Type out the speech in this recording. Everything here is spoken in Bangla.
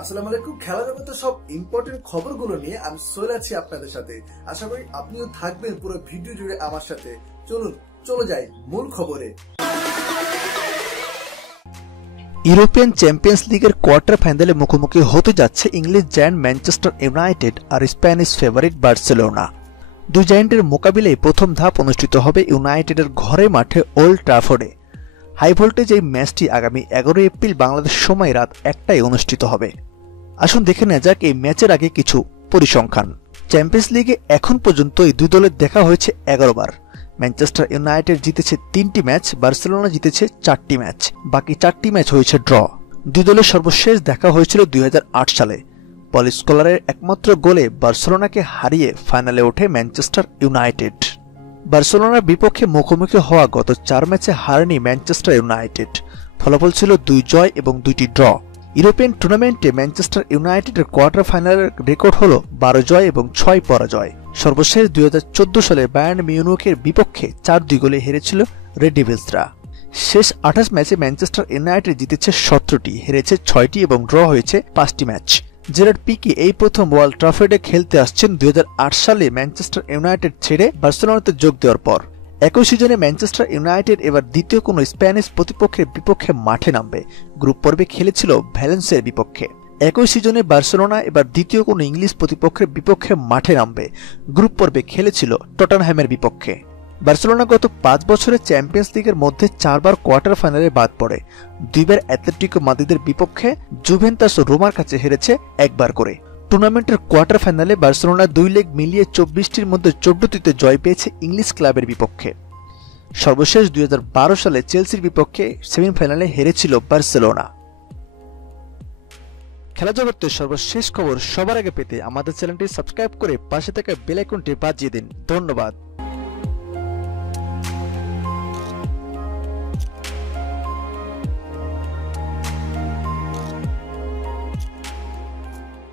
আসসালামু আলাইকুম। খেলা জগতের সব ইম্পর্টেন্ট খবরগুলো নিয়ে আমি চলে আছি আপনাদের সাথে। আশা করি আপনিও থাকবেন পুরো ভিডিও জুড়ে আমার সাথে। চলে যাই মূল খবরে। ইউরোপিয়ান চ্যাম্পিয়ন্স লিগের কোয়ার্টার ফাইনালে মুখোমুখি হতে যাচ্ছে ইংলিশ জায়ান্ট ম্যানচেস্টার ইউনাইটেড আর স্প্যানিশ ফেভারিট বার্সেলোনা। দুই জায়ান্টের মোকাবিলায় প্রথম ধাপ অনুষ্ঠিত হবে ইউনাইটেডের ঘরের মাঠে ওল্ড ট্রাফোর্ডে। হাই ভোল্টেজ এই ম্যাচটি আগামী 11 এপ্রিল বাংলাদেশ সময় রাত 1টায় অনুষ্ঠিত হবে। আসুন দেখে নেওয়া যাক এই ম্যাচের আগে কিছু পরিসংখ্যান। চ্যাম্পিয়ন্স লিগে এখন পর্যন্ত এই দুই দলের দেখা হয়েছে 11 বার। ম্যানচেস্টার ইউনাইটেড জিতেছে 3টি ম্যাচ, বার্সেলোনা জিতেছে 4টি ম্যাচ, বাকি 4টি ম্যাচ হয়েছে ড্র। দুই দলের সর্বশেষ দেখা হয়েছিল 2008 সালে। পল স্কলারের একমাত্র গোলে বার্সেলোনাকে হারিয়ে ফাইনালে ওঠে ম্যানচেস্টার ইউনাইটেড। বার্সেলোনার বিপক্ষে মুখোমুখি হওয়া গত 4 ম্যাচে হারেনি ম্যানচেস্টার ইউনাইটেড। ফলাফল ছিল 2 জয় এবং 2টি ড্র। ইউরোপিয়ান টুর্নামেন্টে ম্যানচেস্টার ইউনাইটেডের কোয়ার্টার ফাইনালের রেকর্ড হল 12 জয় এবং 6 পরাজয়। সর্বশেষ 2014 সালে বায়ার্ন মিউনিখের বিপক্ষে 4-2 গোলে হেরেছিল রেড ডেভিলসরা। শেষ 28 ম্যাচে ম্যানচেস্টার ইউনাইটেড জিতেছে 17টি, হেরেছে 6টি এবং ড্র হয়েছে 5টি ম্যাচ। জেরার্ড পিকে এই প্রথম ওল্ড ট্রাফোর্ডে খেলতে আসছেন 2008 সালে ম্যানচেস্টার ইউনাইটেড ছেড়ে বার্সেলোনাতে যোগ দেওয়ার পর। একই সিজনে ম্যানচেস্টার ইউনাইটেড এবার দ্বিতীয় কোনো স্প্যানিশ প্রতিপক্ষের বিপক্ষে মাঠে নামবে। গ্রুপ পর্বে খেলেছিল ভ্যালেন্সিয়ার বিপক্ষে। একই সিজনে বার্সেলোনা এবার দ্বিতীয় কোনো ইংলিশ প্রতিপক্ষের বিপক্ষে মাঠে নামবে। গ্রুপ পর্বে খেলেছিল টটেনহ্যামের বিপক্ষে। বার্সেলোনা গত 5 বছরে চ্যাম্পিয়ন্স লিগের মধ্যে 4 বার কোয়ার্টার ফাইনালে বাদ পড়ে। 2 বার অ্যাথলেটিকো মাদ্রিদের বিপক্ষে, জুভেন্টাস ও রোমার কাছে হেরেছে 1 বার করে। টুর্নামেন্টের কোয়ার্টার ফাইনালে বার্সেলোনা 2 লেগ মিলিয়ে 24টির মধ্যে 14টিতে জয় পেয়েছে ইংলিশ ক্লাবের বিপক্ষে। সর্বশেষ 2012 সালে চেলসির বিপক্ষে সেমিফাইনালে হেরেছিল বার্সেলোনা। খেলা জগতের সর্বশেষ খবর সবার আগে পেতে আমাদের চ্যানেলটি সাবস্ক্রাইব করে পাশে থাকা বেল আইকনটি বাজিয়ে দিন। ধন্যবাদ।